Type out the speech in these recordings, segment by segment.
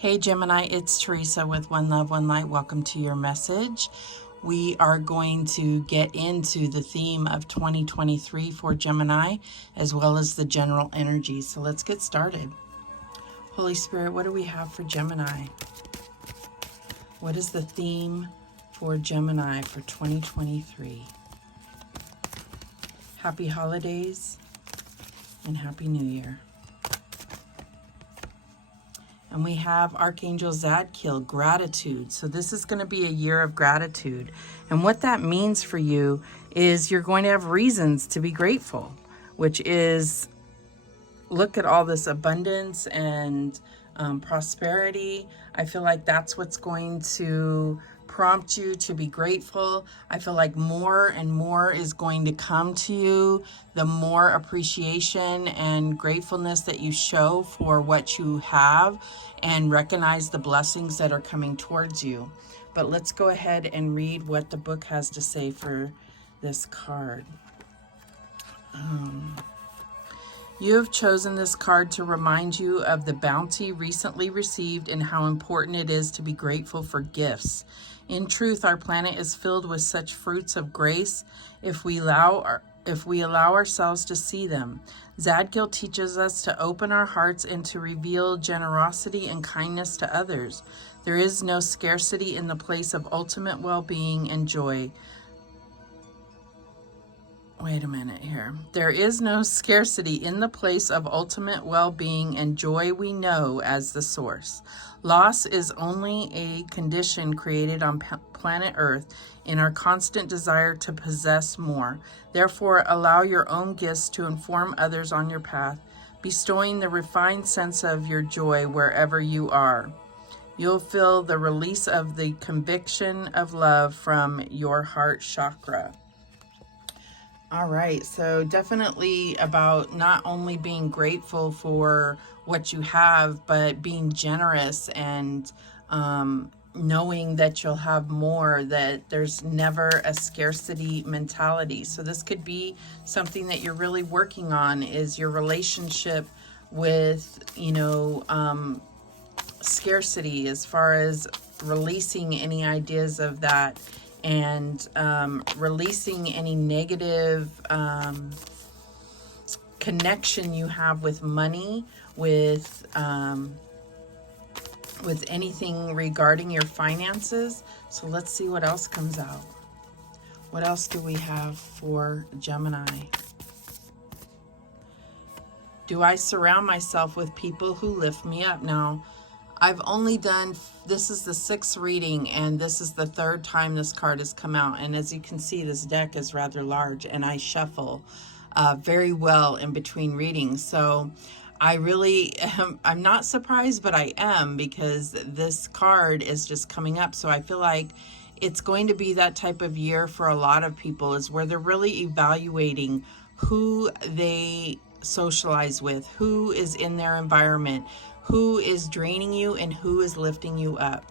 Hey Gemini, it's Teresa with One Love, One Light. Welcome to your message. We are going to get into the theme of 2023 for Gemini, as well as the general energy. So let's get started. Holy Spirit, what do we have for Gemini? What is the theme for Gemini for 2023? Happy holidays and Happy New Year. And we have Archangel Zadkiel, gratitude. So this is going to be a year of gratitude. And what that means for you is you're going to have reasons to be grateful, which is look at all this abundance and prosperity. I feel like that's what's going to prompt you to be grateful. I feel like more and more is going to come to you, the more appreciation and gratefulness that you show for what you have and recognize the blessings that are coming towards you. But let's go ahead and read what the book has to say for this card. You have chosen this card to remind you of the bounty recently received and how important it is to be grateful for gifts. In truth, our planet is filled with such fruits of grace if we allow ourselves to see them. Zadkiel teaches us to open our hearts and to reveal generosity and kindness to others. There is no scarcity in the place of ultimate well-being and joy. Wait a minute here. There is no scarcity in the place of ultimate well-being and joy we know as the source. Loss is only a condition created on planet Earth in our constant desire to possess more. Therefore, allow your own gifts to inform others on your path, bestowing the refined sense of your joy wherever you are. You'll feel the release of the conviction of love from your heart chakra. All right, so definitely about not only being grateful for what you have, but being generous and knowing that you'll have more, that there's never a scarcity mentality. So this could be something that you're really working on, is your relationship with, scarcity, as far as releasing any ideas of that and releasing any negative connection you have with money, with anything regarding your finances. So let's see what else comes out. What else do we have for Gemini? Do I surround myself with people who lift me up? Now, I've only done, this is the 6th reading, and this is the 3rd time this card has come out. And as you can see, this deck is rather large, and I shuffle very well in between readings. So I really I'm not surprised, but I am, because this card is just coming up. So I feel like it's going to be that type of year for a lot of people, is where they're really evaluating who they socialize with, who is in their environment, who is draining you and who is lifting you up.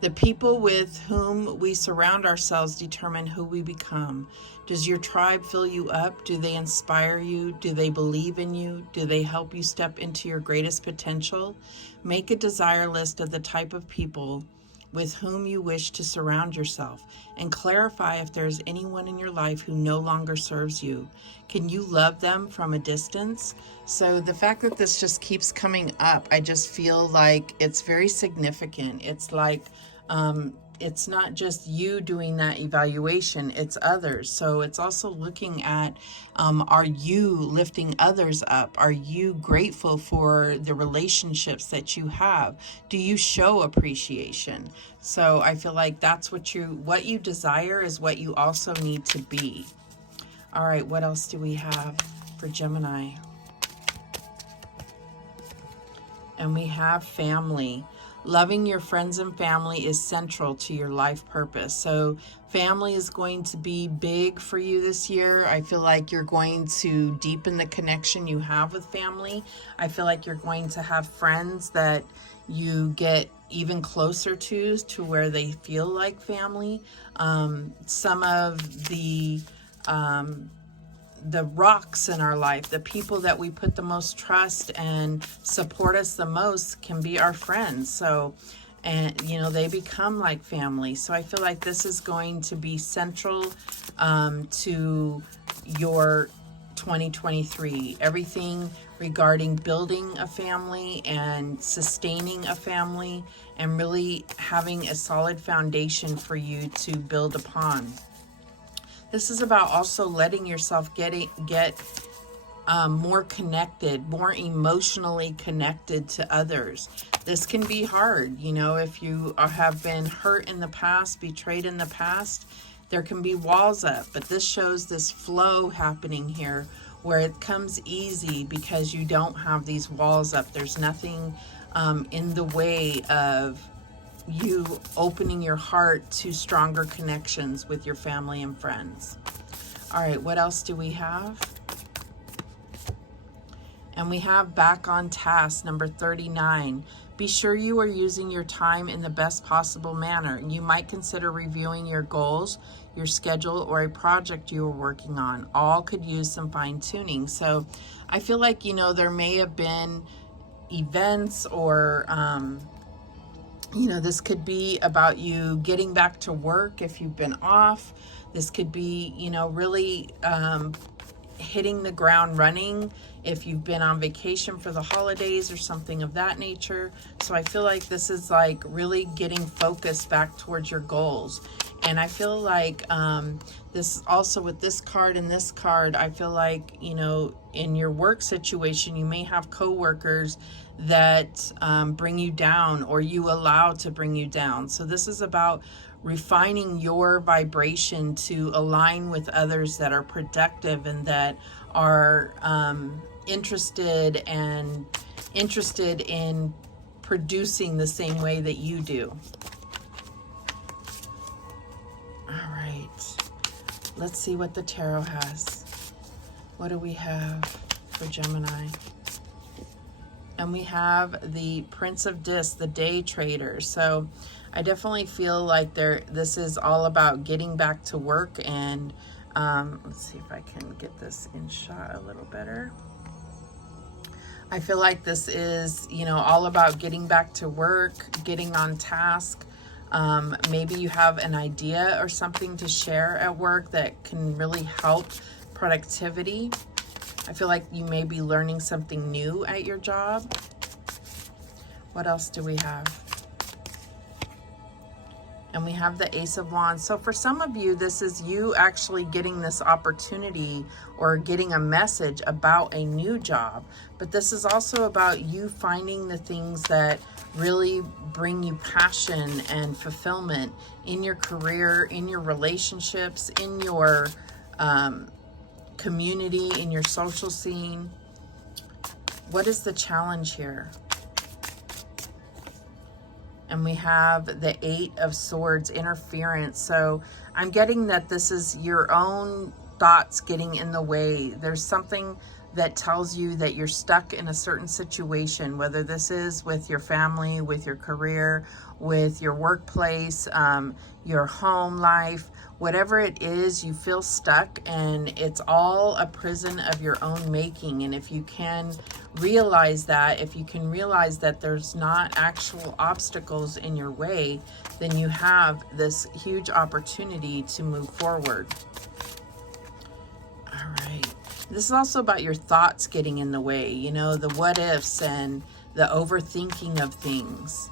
The people with whom we surround ourselves determine who we become. Does your tribe fill you up? Do they inspire you? Do they believe in you? Do they help you step into your greatest potential? Make a desire list of the type of people with whom you wish to surround yourself, and clarify if there's anyone in your life who no longer serves you. Can you love them from a distance? So the fact that this just keeps coming up, I just feel like it's very significant. It's like it's not just you doing that evaluation, it's others. So it's also looking at, are you lifting others up? Are you grateful for the relationships that you have? Do you show appreciation? So I feel like that's what you desire is what you also need to be. All right, what else do we have for Gemini? And we have family. Loving your friends and family is central to your life purpose. So family is going to be big for you this year. I feel like you're going to deepen the connection you have with family. I feel like you're going to have friends that you get even closer to where they feel like family. Some of the the rocks in our life, the people that we put the most trust and support us the most can be our friends. So, and you know, they become like family. So I feel like this is going to be central to your 2023. Everything regarding building a family and sustaining a family and really having a solid foundation for you to build upon. This is about also letting yourself get more connected, more emotionally connected to others. This can be hard, you know, if you have been hurt in the past, betrayed in the past, there can be walls up. But this shows this flow happening here where it comes easy because you don't have these walls up. There's nothing in the way of you opening your heart to stronger connections with your family and friends. All right, what else do we have? And we have back on task, number 39. Be sure you are using your time in the best possible manner. You might consider reviewing your goals, your schedule, or a project you are working on. All could use some fine tuning. So I feel like, you know, there may have been events or you know, this could be about you getting back to work if you've been off. This could be, you know, really hitting the ground running if you've been on vacation for the holidays or something of that nature. So I feel like this is like really getting focused back towards your goals. And I feel like this also with this card and this card, I feel like, you know, in your work situation, you may have coworkers that bring you down or you allow to bring you down. So this is about refining your vibration to align with others that are productive and that are interested in producing the same way that you do. All right, let's see what the tarot has. What do we have for Gemini? And we have the Prince of Discs, the day trader. So I definitely feel like this is all about getting back to work. And let's see if I can get this in shot a little better. I feel like this is, you know, all about getting back to work, getting on task. Maybe you have an idea or something to share at work that can really help productivity. I feel like you may be learning something new at your job. What else do we have? And we have the Ace of Wands. So for some of you, this is you actually getting this opportunity or getting a message about a new job. But this is also about you finding the things that really bring you passion and fulfillment in your career, in your relationships, in your community, in your social scene. What is the challenge here? And we have the Eight of Swords, interference. So I'm getting that this is your own thoughts getting in the way. There's something that tells you that you're stuck in a certain situation, whether this is with your family, with your career, with your workplace, your home life, whatever it is, you feel stuck and it's all a prison of your own making. And if you can realize that, if you can realize that there's not actual obstacles in your way, then you have this huge opportunity to move forward. All right. This is also about your thoughts getting in the way, you know, the what ifs and the overthinking of things.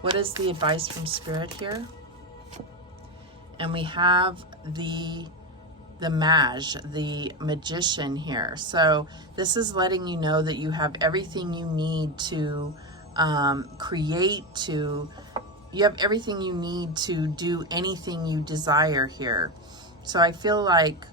What is the advice from Spirit here? And we have the Mage, the Magician here. So this is letting you know that you have everything you need to create, you have everything you need to do anything you desire here. So I feel like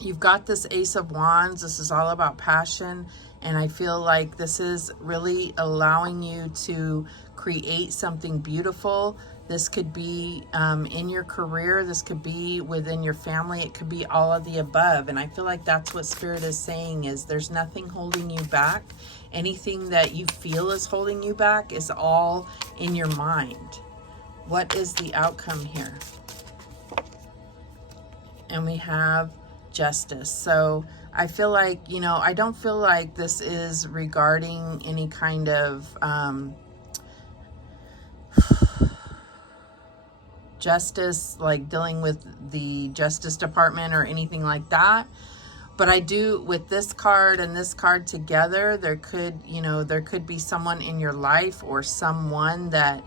you've got this Ace of Wands. This is all about passion. And I feel like this is really allowing you to create something beautiful. This could be in your career. This could be within your family. It could be all of the above. And I feel like that's what Spirit is saying, is there's nothing holding you back. Anything that you feel is holding you back is all in your mind. What is the outcome here? And we have justice. So I feel like, you know, I don't feel like this is regarding any kind of justice, like dealing with the Justice Department or anything like that. But I do, with this card and this card together, there could, you know, there could be someone in your life or someone that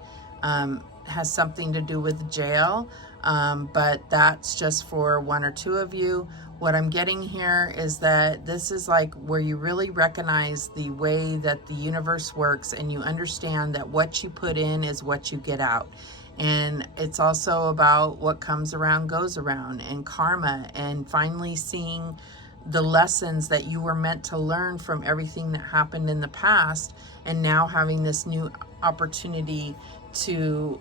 has something to do with jail. But that's just for one or two of you. What I'm getting here is that this is like where you really recognize the way that the universe works, and you understand that what you put in is what you get out. And it's also about what comes around goes around, and karma, and finally seeing the lessons that you were meant to learn from everything that happened in the past, and now having this new opportunity to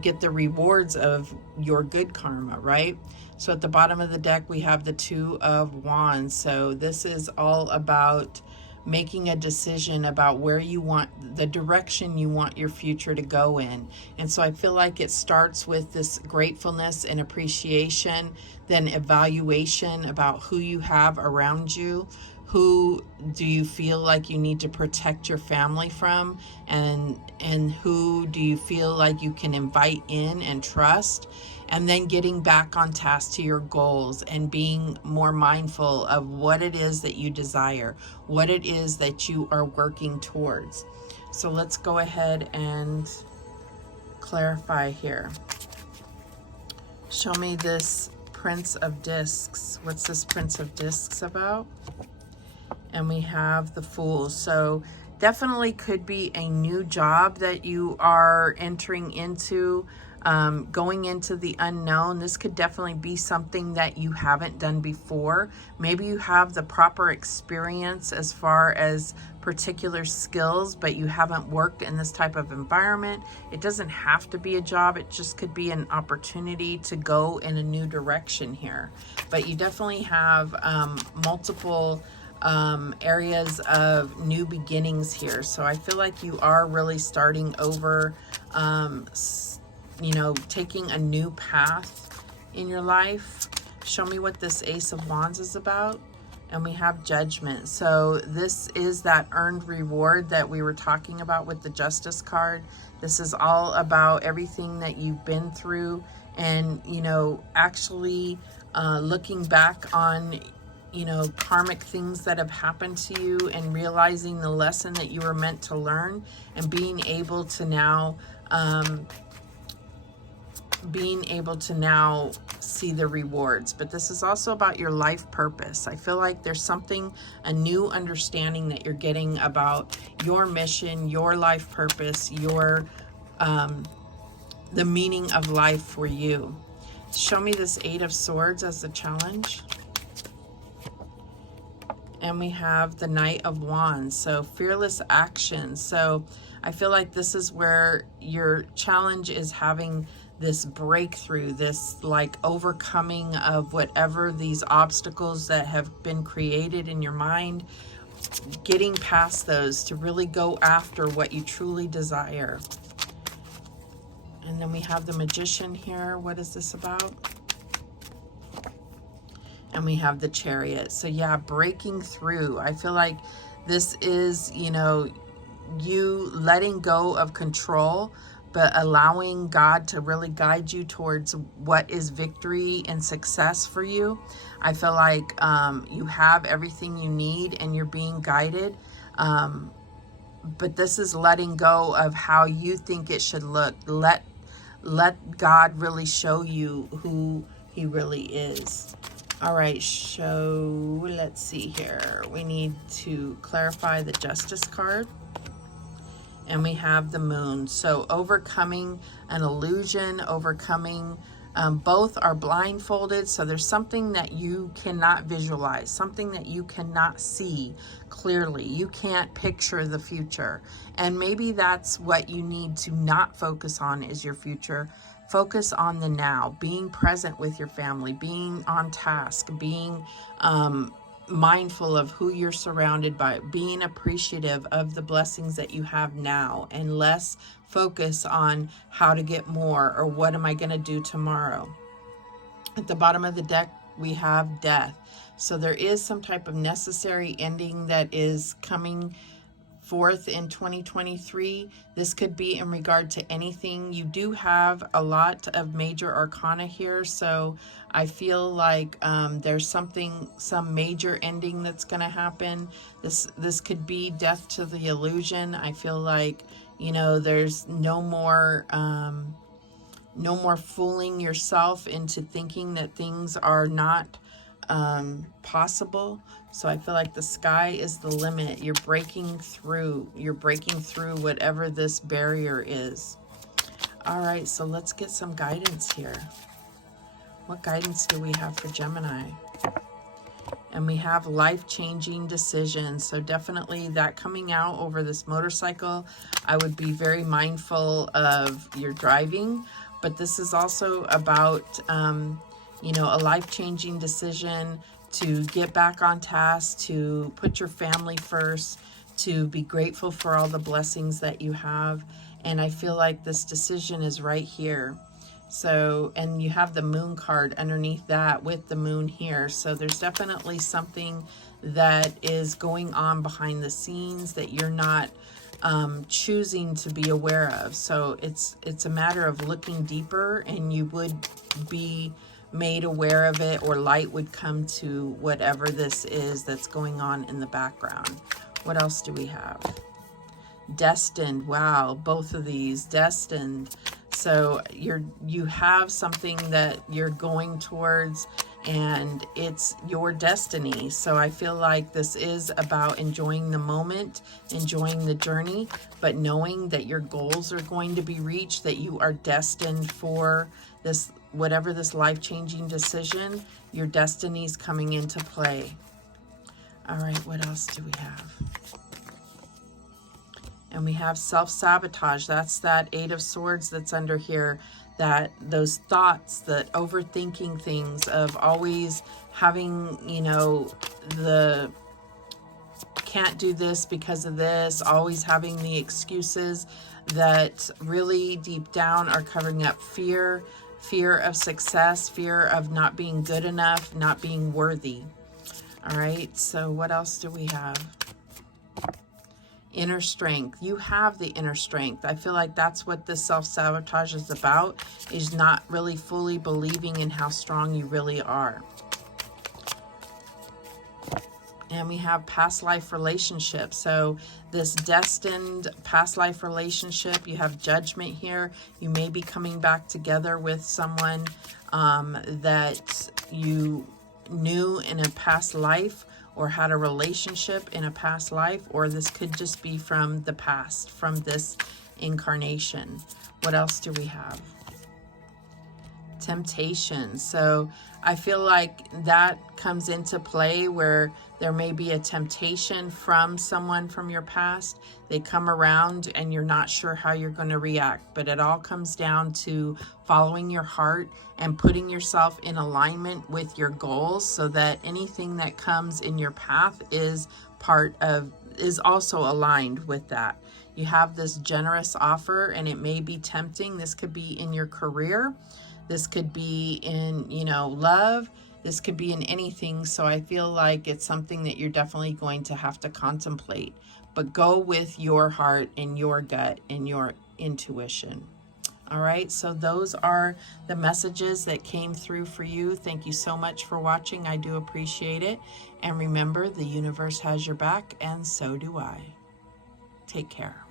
get the rewards of your good karma, right? So at the bottom of the deck, we have the Two of Wands. So this is all about making a decision about where you want, the direction you want your future to go in. And so I feel like it starts with this gratefulness and appreciation, then evaluation about who you have around you. Who do you feel like you need to protect your family from, and who do you feel like you can invite in and trust? And then getting back on task to your goals and being more mindful of what it is that you desire, what it is that you are working towards. So let's go ahead and clarify here. Show me this Prince of Discs. What's this Prince of Discs about? And we have the Fool. So definitely could be a new job that you are entering into, going into the unknown. This could definitely be something that you haven't done before. Maybe you have the proper experience as far as particular skills, but you haven't worked in this type of environment. It doesn't have to be a job. It just could be an opportunity to go in a new direction here. But you definitely have multiple areas of new beginnings here. So I feel like you are really starting over, you know, taking a new path in your life. Show me what this Ace of Wands is about. And we have Judgment. So this is that earned reward that we were talking about with the Justice card. This is all about everything that you've been through, and, you know, actually looking back on, you know, karmic things that have happened to you, and realizing the lesson that you were meant to learn, and being able to now see the rewards. But this is also about your life purpose. I feel like there's something, a new understanding that you're getting about your mission, your life purpose, your the meaning of life for you. Show me this Eight of Swords as the challenge. And we have the Knight of Wands. So fearless action. So I feel like this is where your challenge is having this breakthrough, this like overcoming of whatever these obstacles that have been created in your mind, getting past those to really go after what you truly desire. And then we have the Magician here. What is this about? And we have the Chariot. So yeah, breaking through. I feel like this is, you know, you letting go of control, but allowing God to really guide you towards what is victory and success for you. I feel like you have everything you need and you're being guided. But this is letting go of how you think it should look. Let God really show you who He really is. All right, so let's see here. We need to clarify the Justice card. And we have the Moon. So overcoming an illusion, overcoming, both are blindfolded. So there's something that you cannot visualize, something that you cannot see clearly. You can't picture the future. And maybe that's what you need to not focus on is your future. Focus on the now, being present with your family, being on task, being mindful of who you're surrounded by, being appreciative of the blessings that you have now, and less focus on how to get more or what am I going to do tomorrow. At the bottom of the deck, we have death. So there is some type of necessary ending that is coming forth in 2023. This could be in regard to anything. You do have a lot of major arcana here, so I feel like there's some major ending that's going to happen. This could be death to the illusion. I feel like, you know, there's no more fooling yourself into thinking that things are not possible. So I feel like the sky is the limit. You're breaking through. You're breaking through whatever this barrier is. All right, so let's get some guidance here. What guidance do we have for Gemini? And we have life-changing decisions. So definitely that coming out over this motorcycle. I would be very mindful of your driving. But this is also about, you know, a life-changing decision to get back on task, to put your family first, to be grateful for all the blessings that you have. And I feel like this decision is right here. So, and you have the moon card underneath that with the moon here. So there's definitely something that is going on behind the scenes that you're not choosing to be aware of. So it's a matter of looking deeper, and you would be made aware of it, or light would come to whatever this is that's going on in the background. What else do we have? Destined. Wow, both of these, destined. So you have something that you're going towards, and it's your destiny. So I feel like this is about enjoying the moment, enjoying the journey, but knowing that your goals are going to be reached, that you are destined for this, whatever this life-changing decision, your destiny's coming into play. All right, what else do we have? And we have self-sabotage. That's that Eight of Swords that's under here. That those thoughts, that overthinking things, of always having, you know, the can't do this because of this, always having the excuses that really deep down are covering up fear, fear of success, fear of not being good enough, not being worthy. All right, so what else do we have? Inner strength. You have the inner strength. I feel like that's what this self-sabotage is about, is not really fully believing in how strong you really are. And we have past life relationship. So this destined past life relationship, you have judgment here. You may be coming back together with someone that you knew in a past life, or had a relationship in a past life, or this could just be from the past, from this incarnation. What else do we have? Temptation. So I feel like that comes into play, where there may be a temptation from someone from your past. They come around and you're not sure how you're going to react, but it all comes down to following your heart and putting yourself in alignment with your goals, so that anything that comes in your path is also aligned with that. You have this generous offer, and it may be tempting. This could be in your career. This could be in, you know, love. This could be in anything. So I feel like it's something that you're definitely going to have to contemplate. But go with your heart and your gut and your intuition. All right, so those are the messages that came through for you. Thank you so much for watching. I do appreciate it. And remember, the universe has your back, and so do I. Take care.